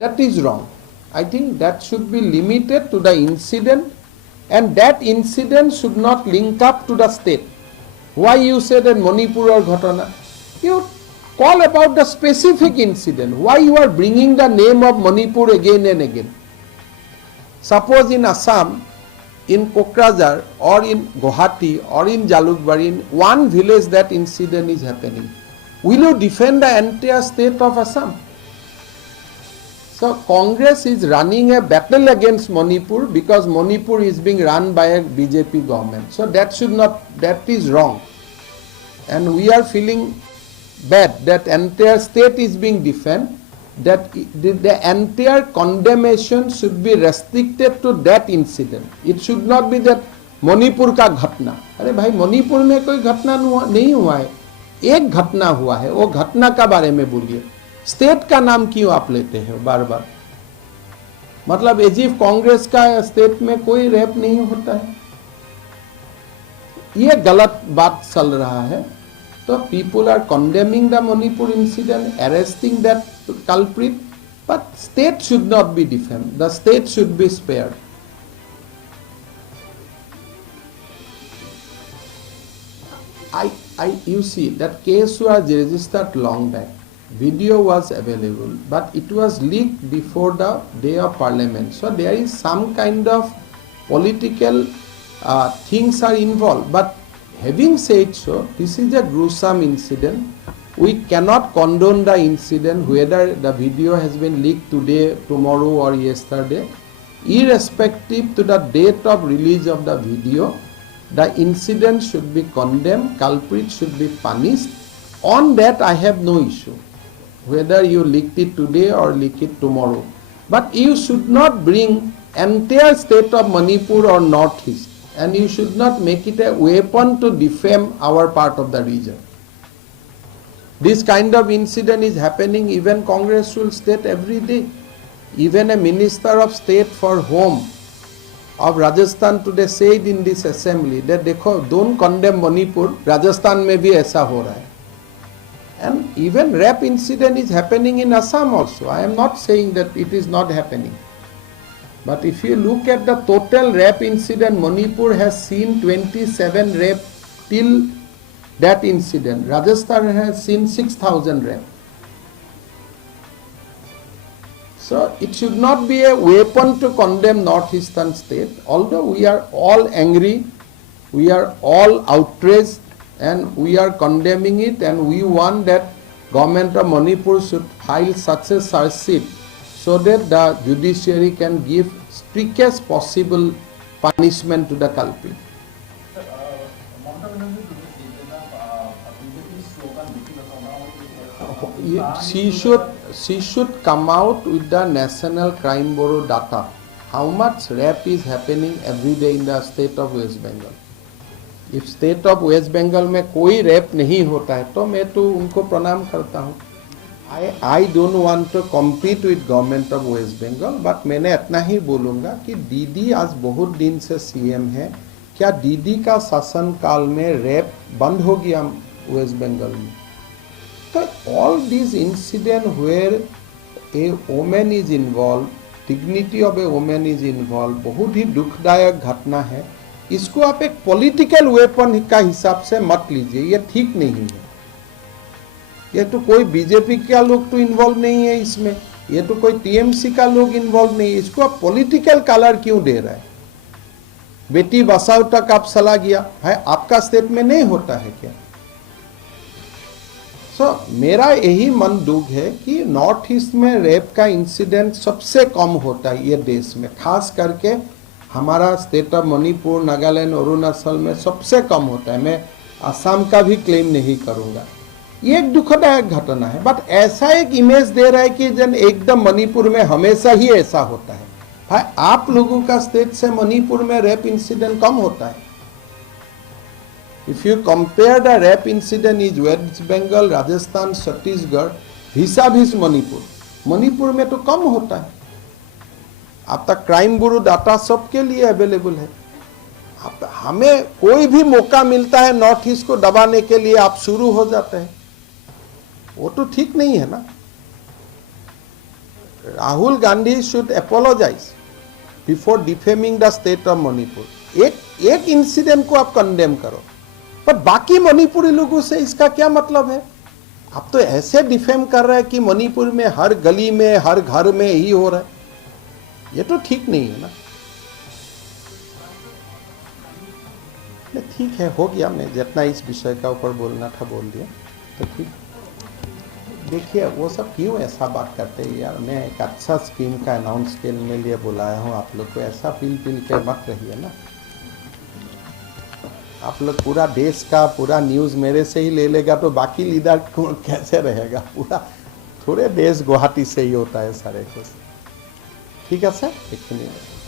That is wrong. I think that should be limited to the incident, and that incident should not link up to the state. Why you say that Manipur or Ghatana? You call about the specific incident. Why you are bringing the name of Manipur again and again? Suppose in Assam, in Kokrajhar or in Guwahati or in Jalukbari, in one village that incident is happening, will you defend the entire state of Assam? So Congress is running a battle against Manipur because Manipur is being run by a BJP government. So that should not, that is wrong. And we are feeling bad that entire state is being defended, that the entire condemnation should be restricted to that incident. It should not be that Manipur का घटना. अरे भाई मणिपुर में कोई घटना नहीं हुआ है, एक घटना हुआ है, वो घटना का बारे में बोलिए. स्टेट का नाम क्यों आप लेते हैं बार बार? मतलब एजीफ कांग्रेस का स्टेट में कोई रेप नहीं होता है, ये गलत बात चल रहा है. तो people are condemning the Manipur incident, arresting that culprit, but state should not be defamed, the state should be spared. You see that case was registered long back. Video was available, but it was leaked before the day of parliament. So there is some kind of political things are involved. But having said so, this is a gruesome incident. We cannot condone the incident whether the video has been leaked today, tomorrow or yesterday. Irrespective to the date of release of the video, the incident should be condemned, culprit should be punished. On that I have no issue, whether you leaked it today or leak it tomorrow. But you should not bring entire state of Manipur or Northeast, and you should not make it a weapon to defame our part of the region. This kind of incident is happening even congressional state every day. Even a minister of state for home of Rajasthan today said in this assembly that देखो don't condemn Manipur, Rajasthan में भी ऐसा हो रहा है. And even rape incident is happening in Assam also. I am not saying that it is not happening. But if you look at the total rape incident, Manipur has seen 27 rape till that incident. Rajasthan has seen 6,000 rape. So it should not be a weapon to condemn northeastern state. Although we are all angry, we are all outraged, and we are condemning it, and we want that government of Manipur should file such a charge sheet so that the judiciary can give strictest possible punishment to the culprit. She should come out with the National Crime Bureau data. How much rape is happening every day in the state of West Bengal? If state of West Bengal में कोई rape नहीं होता है तो मैं तो उनको प्रणाम करता हूँ. I don't want to compete with government of West Bengal, but मैंने इतना ही बोलूँगा कि दीदी आज बहुत दिन से सीएम है. क्या दीदी का शासन काल में रेप बंद हो गया वेस्ट बंगाल में? तो all these incidents where a woman is involved, dignity of a woman is involved, बहुत ही दुखदायक घटना है. इसको आप एक पॉलिटिकल वेपन का हिसाब से मत लीजिए, ये ठीक नहीं है. ये तो कोई बीजेपी का लोग तो इन्वॉल्व नहीं है इसमें, ये तो कोई टीएमसी का लोग इन्वॉल्व नहीं है. इसको आप पॉलिटिकल कलर क्यों दे रहे हैं? बेटी बचाओ तक आप सलाह गया है, आपका स्टेट में नहीं होता है क्या? मेरा यही मन दुख है कि नॉर्थ ईस्ट में रेप का इंसिडेंट सबसे कम होता है ये देश में, खास करके हमारा स्टेट ऑफ मणिपुर, नागालैंड, अरुणाचल में सबसे कम होता है. मैं असम का भी क्लेम नहीं करूंगा. ये एक दुखदायक घटना है, बट ऐसा एक इमेज दे रहा है कि जन एकदम मणिपुर में हमेशा ही ऐसा होता है. भाई आप लोगों का स्टेट से मणिपुर में रेप इंसिडेंट कम होता है. If you compare the rape incident in West Bengal, Rajasthan, Chhattisgarh, vis-a-vis Manipur, Manipur में तो कम होता है. अब तक क्राइम ब्यूरो डाटा सबके लिए अवेलेबल है. हमें कोई भी मौका मिलता है नॉर्थ ईस्ट को दबाने के लिए आप शुरू हो जाते हैं, वो तो ठीक नहीं है ना. Rahul Gandhi should apologise before defaming the state of Manipur. एक इंसिडेंट को आप कंडेम करो, पर बाकी मणिपुरी लोगों से इसका क्या मतलब है? आप तो ऐसे डिफेम कर रहे हैं कि मणिपुर में हर गली में हर घर में ही हो रहा है। ये तो ठीक नहीं है ना। ठीक है, हो गया, मैं जितना इस विषय का ऊपर बोलना था बोल दिया। तो ठीक, देखिए वो सब क्यों ऐसा बात करते हैं यार। मैं एक अच्छा स्कीम का अनाउंस करने लिए बुलाया हूँ आप लोग को, ऐसा पील के मत रहिए ना। आप लोग पूरा देश का पूरा न्यूज़ मेरे से ही ले लेगा तो बाकी लीडर कैसे रहेगा? पूरा थोड़े देश गुवाहाटी से ही होता है सारे कुछ। ठीक है सर, एक मिनट।